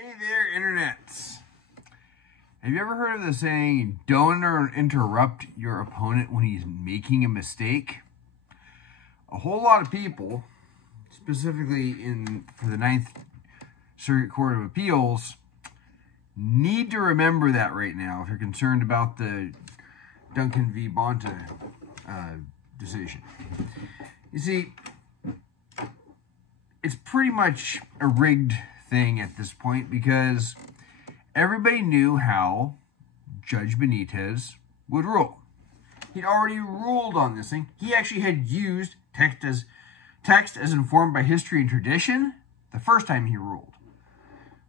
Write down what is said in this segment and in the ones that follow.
Hey there, internets. Have you ever heard of the saying, don't interrupt your opponent when he's making a mistake? A whole lot of people, specifically for the Ninth Circuit Court of Appeals, need to remember that right now if you're concerned about the Duncan v. Bonta decision. You see, it's pretty much a rigged thing at this point because everybody knew how Judge Benitez would rule. He'd already ruled on this thing. He actually had used text as informed by history and tradition the first time he ruled.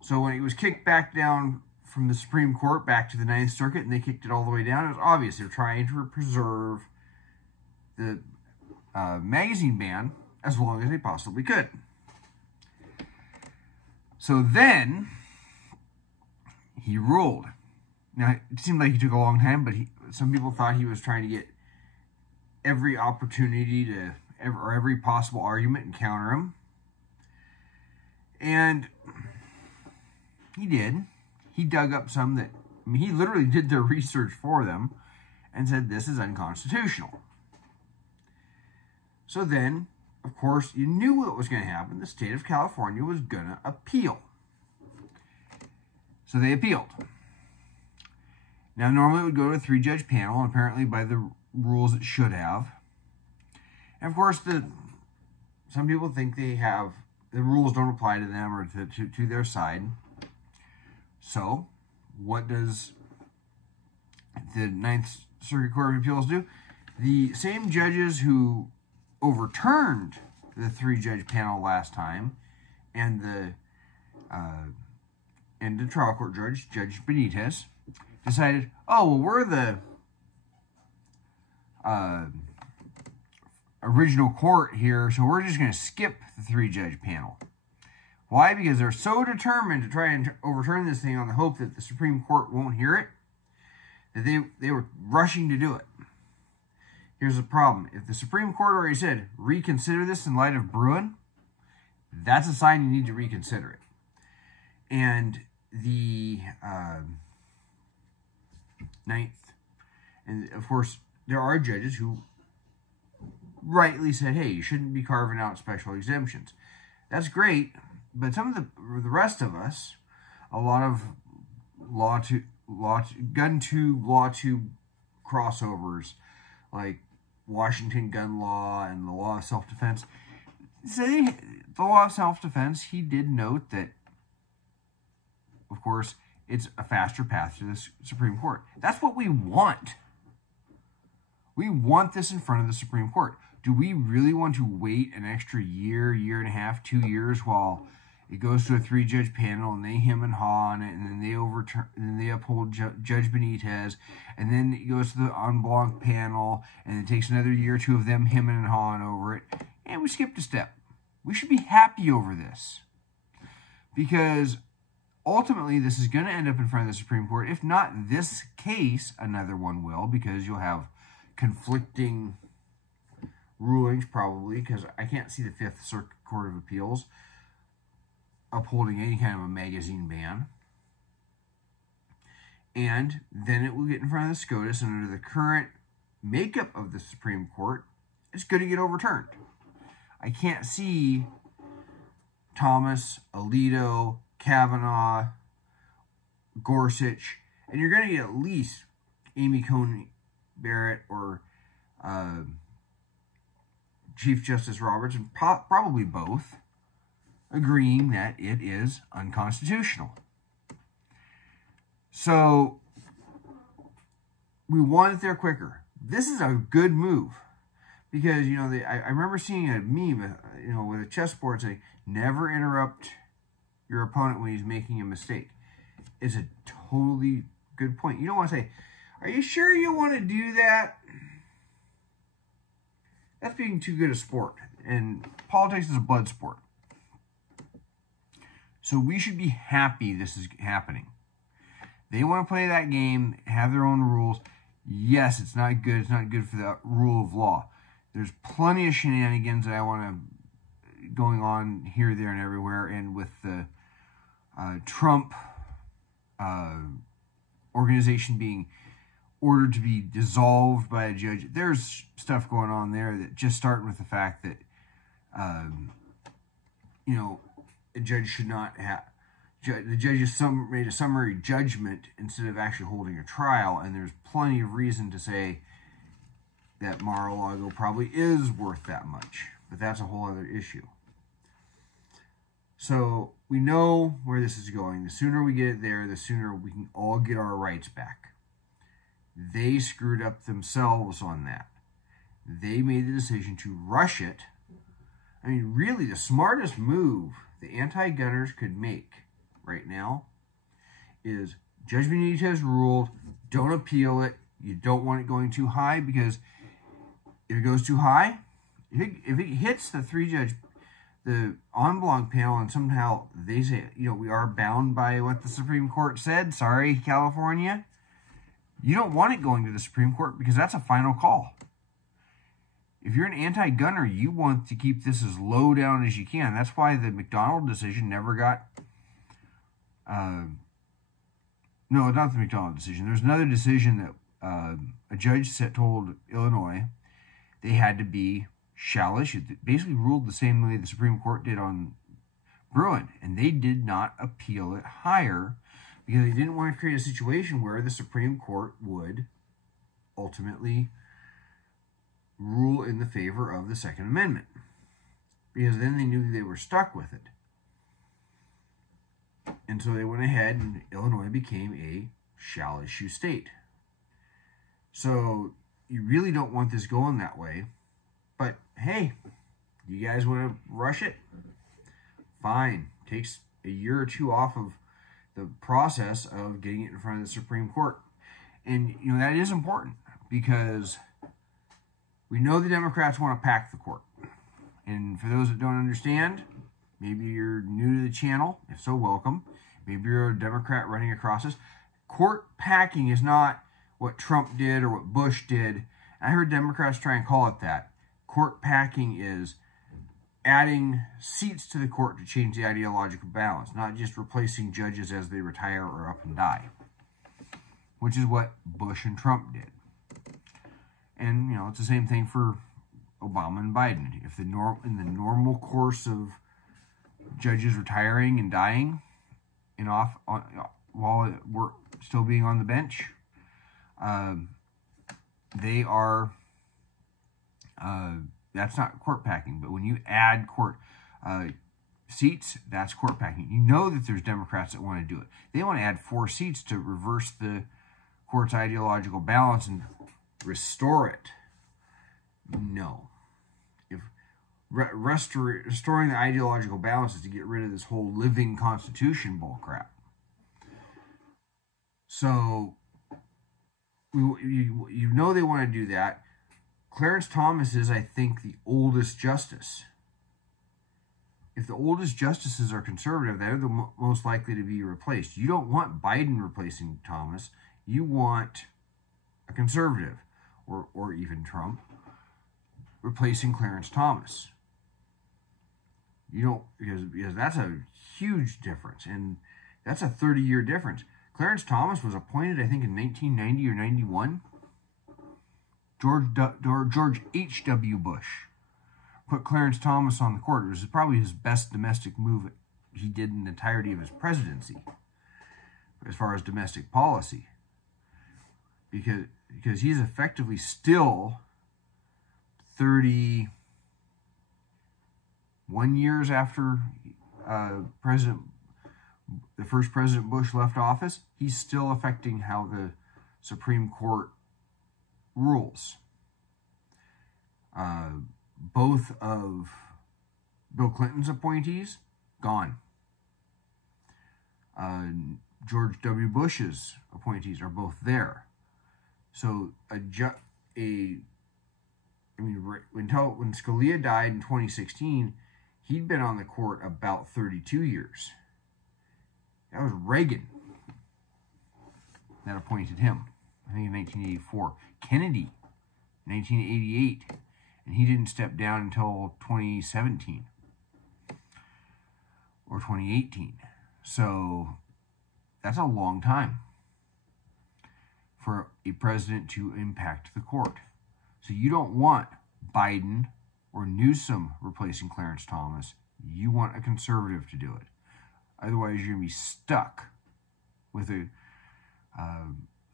So when it was kicked back down from the Supreme Court back to the Ninth Circuit and they kicked it all the way down, it was obvious they were trying to preserve the magazine ban as long as they possibly could. So then he ruled. Now, it seemed like he took a long time, but some people thought he was trying to get every opportunity to, or every possible argument and counter him. And he did. He dug up some that, I mean, he literally did their research for them and said this is unconstitutional. So then, of course, you knew what was going to happen. The state of California was going to appeal. So they appealed. Now, normally it would go to a 3-judge panel, and apparently by the rules it should have. And of course, some people think the rules don't apply to them or to their side. So, what does the Ninth Circuit Court of Appeals do? The same judges who overturned the 3-judge panel last time, and the trial court judge, Judge Benitez, decided, oh, well, we're the original court here, so we're just going to skip the 3-judge panel. Why? Because they're so determined to try and overturn this thing on the hope that the Supreme Court won't hear it, that they were rushing to do it. Here's the problem. If the Supreme Court already said, reconsider this in light of Bruin, that's a sign you need to reconsider it. And the Ninth, and of course, there are judges who rightly said, hey, you shouldn't be carving out special exemptions. That's great, but some of the rest of us, a lot of gun tube, law tube crossovers, like Washington gun law and the law of self-defense. The law of self-defense, he did note that, of course, it's a faster path to the Supreme Court. That's what we want. We want this in front of the Supreme Court. Do we really want to wait an extra year, year and a half, 2 years while it goes to a 3-judge panel and they hem and haw on it, and then they overturn, and then they uphold Judge Benitez, and then it goes to the en banc panel, and it takes another year or two of them hemming and hawing over it, and we skipped a step. We should be happy over this, because ultimately this is going to end up in front of the Supreme Court. If not this case, another one will, because you'll have conflicting rulings probably, because I can't see the Fifth Circuit Court of Appeals upholding any kind of a magazine ban. And then it will get in front of the SCOTUS, and under the current makeup of the Supreme Court, it's going to get overturned. I can't see Thomas, Alito, Kavanaugh, Gorsuch, and you're going to get at least Amy Coney Barrett or Chief Justice Roberts, and probably both, agreeing that it is unconstitutional. So, we want it there quicker. This is a good move. Because, you know, I remember seeing a meme, you know, with a chessboard saying, never interrupt your opponent when he's making a mistake. It's a totally good point. You don't want to say, are you sure you want to do that? That's being too good a sport. And politics is a blood sport. So we should be happy this is happening. They want to play that game, have their own rules. Yes, it's not good. It's not good for the rule of law. There's plenty of shenanigans that I want to going on here, there, and everywhere. And with the Trump organization being ordered to be dissolved by a judge. There's stuff going on there that just starting with the fact that, you know, a judge should not have, the judge made a summary judgment instead of actually holding a trial, and there's plenty of reason to say that Mar-a-Lago probably is worth that much, but that's a whole other issue. So we know where this is going. The sooner we get it there, the sooner we can all get our rights back. They screwed up themselves on that. They made the decision to rush it. I mean, really, the smartest move the anti-gunners could make right now is Judge Benitez ruled, don't appeal it. You don't want it going too high, because if it goes too high, if it hits the three-judge, the en blanc panel, and somehow they say, you know, we are bound by what the Supreme Court said, sorry, California, you don't want it going to the Supreme Court, because that's a final call. If you're an anti-gunner, you want to keep this as low down as you can. That's why the McDonald decision never got... no, not the McDonald decision. There's another decision that a judge told Illinois they had to be shall issue. It basically ruled the same way the Supreme Court did on Bruin, and they did not appeal it higher because they didn't want to create a situation where the Supreme Court would ultimately rule in the favor of the Second Amendment, because then they knew they were stuck with it. And so they went ahead, and Illinois became a shall issue state. So you really don't want this going that way. But hey, you guys want to rush it? Fine. Takes a year or two off of the process of getting it in front of the Supreme Court. And, you know, that is important, because we know the Democrats want to pack the court. And for those that don't understand, maybe you're new to the channel. If so, welcome. Maybe you're a Democrat running across us. Court packing is not what Trump did or what Bush did. I heard Democrats try and call it that. Court packing is adding seats to the court to change the ideological balance, not just replacing judges as they retire or up and die, which is what Bush and Trump did. And, you know, it's the same thing for Obama and Biden. If in the normal course of judges retiring and dying while we're still being on the bench, they are, that's not court packing. But when you add court seats, that's court packing. You know that there's Democrats that want to do it. They want to add 4 seats to reverse the court's ideological balance and restore it. No. If restoring the ideological balance is to get rid of this whole living constitution bullcrap. So, you know they want to do that. Clarence Thomas is, I think, the oldest justice. If the oldest justices are conservative, they're the most likely to be replaced. You don't want Biden replacing Thomas. You want a conservative, or even Trump, replacing Clarence Thomas. You don't, because that's a huge difference, and that's a 30-year difference. Clarence Thomas was appointed, I think, in 1990 or 91. George H.W. Bush put Clarence Thomas on the court. It was probably his best domestic move he did in the entirety of his presidency, as far as domestic policy. Because he's effectively still 31 years after the first President Bush left office, he's still affecting how the Supreme Court rules. Both of Bill Clinton's appointees, gone. George W. Bush's appointees are both there. So, when Scalia died in 2016, he'd been on the court about 32 years. That was Reagan that appointed him, I think in 1984. Kennedy, 1988, and he didn't step down until 2017 or 2018. So that's a long time for a president to impact the court. So you don't want Biden or Newsom replacing Clarence Thomas. You want a conservative to do it. Otherwise, you're going to be stuck with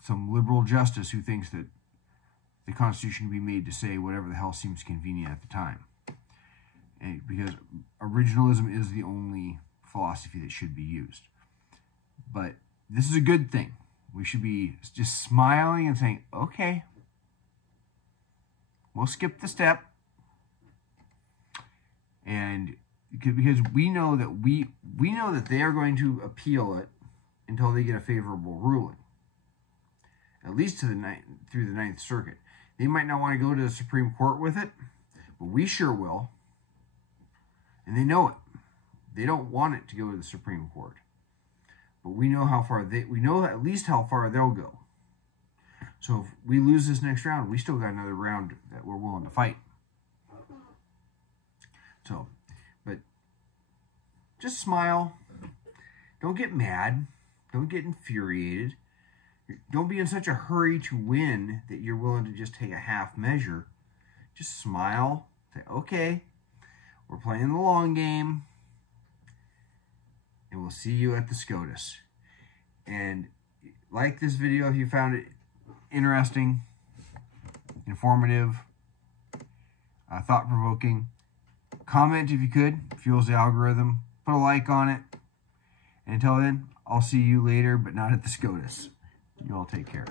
some liberal justice who thinks that the Constitution can be made to say whatever the hell seems convenient at the time. Because originalism is the only philosophy that should be used. But this is a good thing. We should be just smiling and saying, okay, we'll skip the step. And because we know that they are going to appeal it until they get a favorable ruling, at least to through the Ninth Circuit. They might not want to go to the Supreme Court with it, but we sure will, and they know it. They don't want it to go to the Supreme Court, but we know we know at least how far they'll go. So if we lose this next round, we still got another round that we're willing to fight. So, but just smile. Don't get mad. Don't get infuriated. Don't be in such a hurry to win that you're willing to just take a half measure. Just smile. Say, okay, we're playing the long game. And we'll see you at the SCOTUS. And like this video if you found it interesting, informative, thought-provoking. Comment if you could. Fuels the algorithm. Put a like on it. And until then, I'll see you later, but not at the SCOTUS. You all take care.